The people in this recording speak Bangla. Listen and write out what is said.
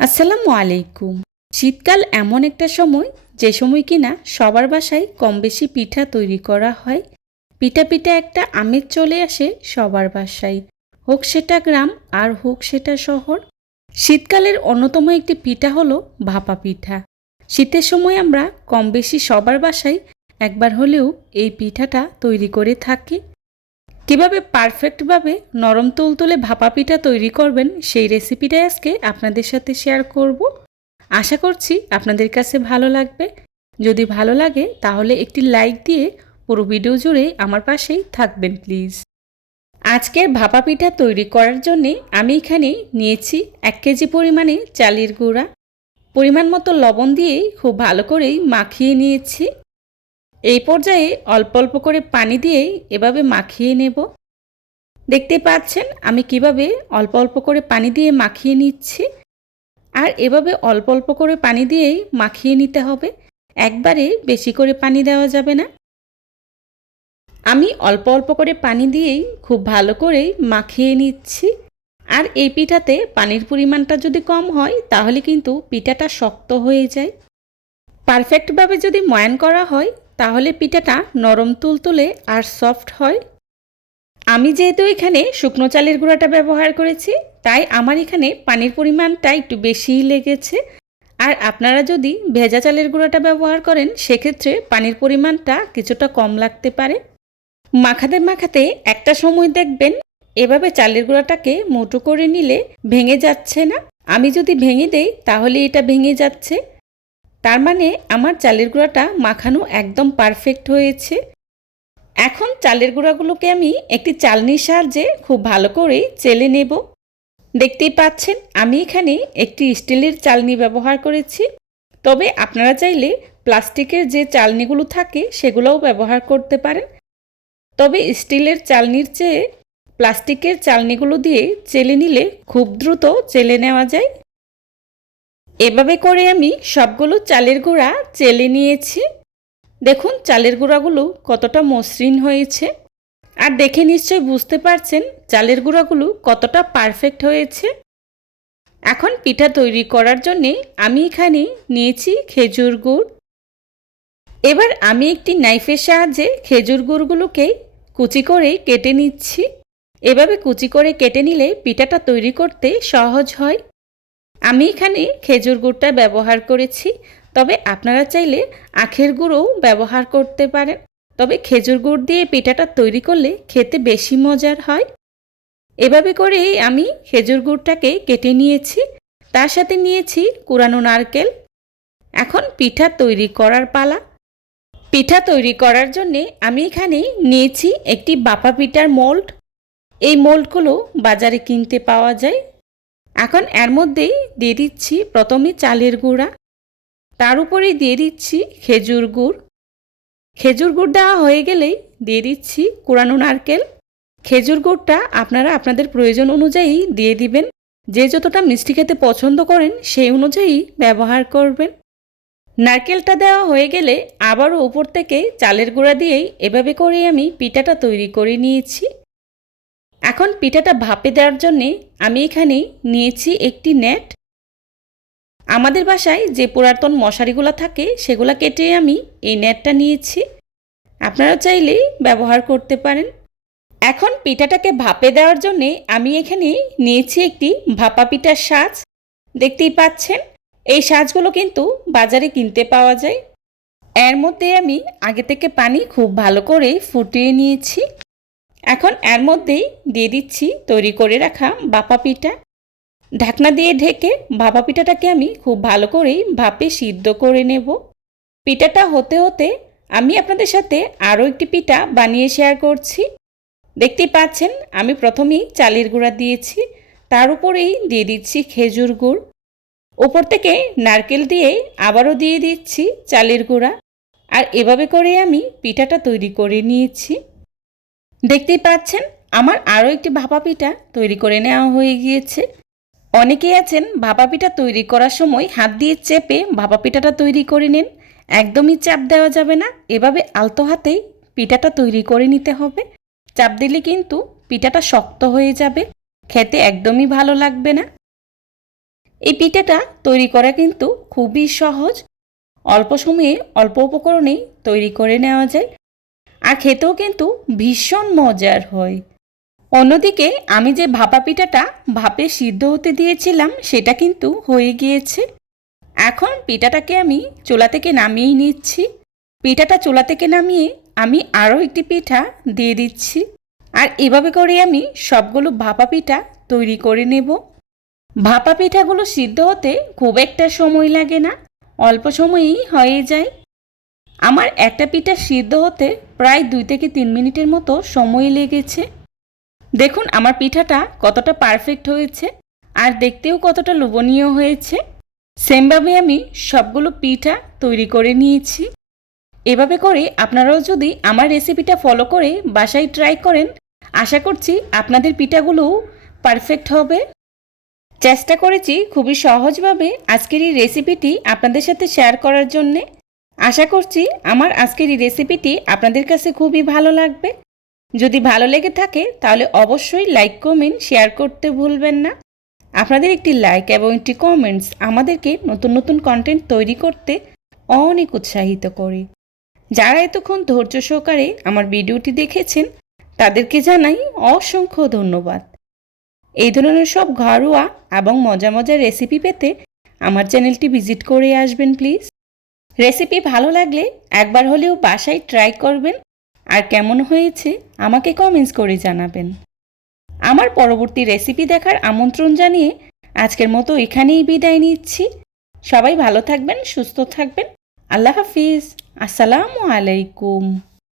আসসালামু আলাইকুম। শীতকাল এমন একটা সময় যে সময় কিনা সবার বাসায় কম বেশি পিঠা তৈরি করা হয়। পিঠা পিঠা একটা আমেজ চলে আসে সবার বাসায়, হোক সেটা গ্রাম আর হোক সেটা শহর। শীতকালের অন্যতম একটি পিঠা হলো ভাপা পিঠা। শীতের সময় আমরা কম বেশি সবার বাসায় একবার হলেও এই পিঠাটা তৈরি করে থাকি। কিভাবে পারফেক্টভাবে নরম তুলতুলে ভাপা পিঠা তৈরি করবেন সেই রেসিপিটাই আজকে আপনাদের সাথে শেয়ার করব। আশা করছি আপনাদের কাছে ভালো লাগবে। যদি ভালো লাগে তাহলে একটি লাইক দিয়ে পুরো ভিডিও জুড়ে আমার পাশেই থাকবেন প্লিজ। আজকের ভাপা পিঠা তৈরি করার জন্যে আমি এখানে নিয়েছি 1 কেজি পরিমাণে চালের গুঁড়া। পরিমাণ মতো লবণ দিয়ে খুব ভালো করেই মাখিয়ে নিয়েছি। এই পর্যায়ে অল্প অল্প করে পানি দিয়ে এভাবে মাখিয়ে নেব। দেখতে পাচ্ছেন আমি কিভাবে অল্প অল্প করে পানি দিয়ে মাখিয়ে নিচ্ছি। আর এভাবে অল্প অল্প করে পানি দিয়েই মাখিয়ে নিতে হবে, একবারে বেশি করে পানি দেওয়া যাবে না। আমি অল্প অল্প করে পানি দিয়েই খুব ভালো করে মাখিয়ে নিচ্ছি। আর এই পিঠাতে পানির পরিমাণটা যদি কম হয় তাহলে কিন্তু পিঠাটা শক্ত হয়ে যায়। পারফেক্টভাবে যদি ময়ান করা হয় তাহলে পিঠাটা নরম তুলতুলে আর সফট হয়। আমি যেহেতু এখানে শুকনো চালের গুঁড়াটা ব্যবহার করেছি, তাই আমার এখানে পানির পরিমাণটা একটু বেশিই লেগেছে। আর আপনারা যদি ভেজা চালের গুঁড়াটা ব্যবহার করেন সেক্ষেত্রে পানির পরিমাণটা কিছুটা কম লাগতে পারে। মাখাতে মাখাতে একটা সময় দেখবেন এভাবে চালের গুঁড়াটাকে মোটো করে নিলে ভেঙে যাচ্ছে না। আমি যদি ভেঙে দেই তাহলে এটা ভেঙে যাচ্ছে। তার মানে আমার চালের গুঁড়াটা মাখানো একদম পারফেক্ট হয়েছে। এখন চালের গুঁড়াগুলোকে আমি একটি চালনির সাহায্যে খুব ভালো করে চেলে নেব। দেখতেই পাচ্ছেন আমি এখানে একটি স্টিলের চালনি ব্যবহার করেছি। তবে আপনারা চাইলে প্লাস্টিকের যে চালনিগুলো থাকে সেগুলোও ব্যবহার করতে পারেন। তবে স্টিলের চালনির চেয়ে প্লাস্টিকের চালনিগুলো দিয়ে চেলে নিলে খুব দ্রুত চেলে নেওয়া যায়। এভাবে করে আমি সবগুলো চালের গুঁড়া চেলে নিয়েছি। দেখুন চালের গুঁড়াগুলো কতটা মসৃণ হয়েছে। আর দেখে নিশ্চয়ই বুঝতে পারছেন চালের গুঁড়াগুলো কতটা পারফেক্ট হয়েছে। এখন পিঠা তৈরি করার জন্যে আমি এখানে নিয়েছি খেজুর গুড়। এবার আমি একটি নাইফের সাহায্যে খেজুর গুড়গুলোকে কুচি করে কেটে নিচ্ছি। এভাবে কুচি করে কেটে নিলে পিঠাটা তৈরি করতে সহজ হয়। আমি এখানে খেজুর গুড়টা ব্যবহার করেছি, তবে আপনারা চাইলে আখের গুঁড়োও ব্যবহার করতে পারেন। তবে খেজুর গুড় দিয়ে পিঠাটা তৈরি করলে খেতে বেশি মজার হয়। এভাবে করেই আমি খেজুর গুড়টাকে কেটে নিয়েছি, তার সাথে নিয়েছি কুড়ানো নারকেল। এখন পিঠা তৈরি করার পালা। পিঠা তৈরি করার জন্যে আমি এখানে নিয়েছি একটি ভাপা পিঠার মোল্ড। এই মোল্ডগুলো বাজারে কিনতে পাওয়া যায়। এখন এর মধ্যেই দিয়ে দিচ্ছি প্রথমে চালের গুঁড়া, তার উপরেই দিয়ে দিচ্ছি খেজুর গুড়। খেজুর গুড় দেওয়া হয়ে গেলেই দিয়ে দিচ্ছি কুড়ানো নারকেল। খেজুর গুড়টা আপনারা আপনাদের প্রয়োজন অনুযায়ী দিয়ে দিবেন। যে যতটা মিষ্টি খেতে পছন্দ করেন সেই অনুযায়ী ব্যবহার করবেন। নারকেলটা দেওয়া হয়ে গেলে আবারও উপর থেকে চালের গুঁড়া দিয়েই এভাবে করেই আমি পিঠাটা তৈরি করে নিয়েছি। এখন পিঠাটা ভাপে দেওয়ার জন্যে আমি এখানে নিয়েছি একটি নেট। আমাদের বাসায় যে পুরাতন মশারিগুলো থাকে সেগুলো কেটে আমি এই নেটটা নিয়েছি। আপনারা চাইলেই ব্যবহার করতে পারেন। এখন পিঠাটাকে ভাপে দেওয়ার জন্যে আমি এখানে নিয়েছি একটি ভাপা পিঠার সাজ। দেখতেই পাচ্ছেন এই সাজগুলো কিন্তু বাজারে কিনতে পাওয়া যায়। এর মধ্যে আমি আগে থেকে পানি খুব ভালো করে ফুটিয়ে নিয়েছি। এখন এর মধ্যেই দিয়ে দিচ্ছি তৈরি করে রাখা ভাপা পিঠা। ঢাকনা দিয়ে ঢেকে ভাপা পিঠাটাকে আমি খুব ভালো করেই ভাপে সিদ্ধ করে নেব। পিঠাটা হতে হতে আমি আপনাদের সাথে আরও একটি পিঠা বানিয়ে শেয়ার করছি। দেখতেই পাচ্ছেন আমি প্রথমেই চালের গুঁড়া দিয়েছি, তার উপরেই দিয়ে দিচ্ছি খেজুর গুড়, ওপর থেকে নারকেল দিয়ে আবারও দিয়ে দিচ্ছি চালের গুঁড়া। আর এভাবে করে আমি পিঠাটা তৈরি করে নিয়েছি। দেখতেই পাচ্ছেন আমার আরও একটি ভাপা পিঠা তৈরি করে নেওয়া হয়ে গিয়েছে। অনেকেই আছেন ভাপা পিঠা তৈরি করার সময় হাত দিয়ে চেপে ভাপা পিঠাটা তৈরি করে নেন। একদমই চাপ দেওয়া যাবে না, এভাবে আলতো হাতেই পিঠাটা তৈরি করে নিতে হবে। চাপ দিলে কিন্তু পিঠাটা শক্ত হয়ে যাবে, খেতে একদমই ভালো লাগবে না। এই পিঠাটা তৈরি করা কিন্তু খুবই সহজ। অল্প সময়ে অল্প উপকরণেই তৈরি করে নেওয়া যায়, আর খেতেও কিন্তু ভীষণ মজার হয়। অন্যদিকে আমি যে ভাপা পিঠাটা ভাপে সিদ্ধ হতে দিয়েছিলাম সেটা কিন্তু হয়ে গিয়েছে। এখন পিঠাটাকে আমি চুলা থেকে নামিয়ে নিচ্ছি। পিঠাটা চুলা থেকে নামিয়ে আমি আরও একটি পিঠা দিয়ে দিচ্ছি, আর এভাবে করে আমি সবগুলো ভাপা পিঠা তৈরি করে নেব। ভাপা পিঠাগুলো সিদ্ধ হতে খুব একটা সময় লাগে না, অল্প সময়েই হয়ে যায়। আমার একটা পিঠা সিদ্ধ হতে প্রায় 2 থেকে 3 মিনিটের মতো সময় লেগেছে। দেখুন আমার পিঠাটা কতটা পারফেক্ট হয়েছে, আর দেখতেও কতটা লোভনীয় হয়েছে। সেমভাবে আমি সবগুলো পিঠা তৈরি করে নিয়েছি। এভাবে করে আপনারাও যদি আমার রেসিপিটা ফলো করে বাসায় ট্রাই করেন, আশা করছি আপনাদের পিঠাগুলোও পারফেক্ট হবে। চেষ্টা করেছি খুবই সহজভাবে আজকের এই রেসিপিটি আপনাদের সাথে শেয়ার করার জন্যে। আশা করছি আমার আজকের এই রেসিপিটি আপনাদের কাছে খুবই ভালো লাগবে। যদি ভালো লেগে থাকে তাহলে অবশ্যই লাইক, কমেন্ট, শেয়ার করতে ভুলবেন না। আপনাদের একটি লাইক এবং একটি কমেন্টস আমাদেরকে নতুন নতুন কন্টেন্ট তৈরি করতে অনেক উৎসাহিত করে। যারা এতক্ষণ ধৈর্য সহকারে আমার ভিডিওটি দেখেছেন তাদেরকে জানাই অসংখ্য ধন্যবাদ। এই ধরনের সব ঘরোয়া এবং মজার মজার রেসিপি পেতে আমার চ্যানেলটি ভিজিট করে আসবেন প্লিজ। রেসিপি ভালো লাগলে একবার হলেও বাসায় ট্রাই করবেন, আর কেমন হয়েছে আমাকে কমেন্টস করে জানাবেন। আমার পরবর্তী রেসিপি দেখার আমন্ত্রণ জানিয়ে আজকের মতো এখানেই বিদায় নিচ্ছি। সবাই ভালো থাকবেন, সুস্থ থাকবেন। আল্লাহ হাফিজ। আসসালামু আলাইকুম।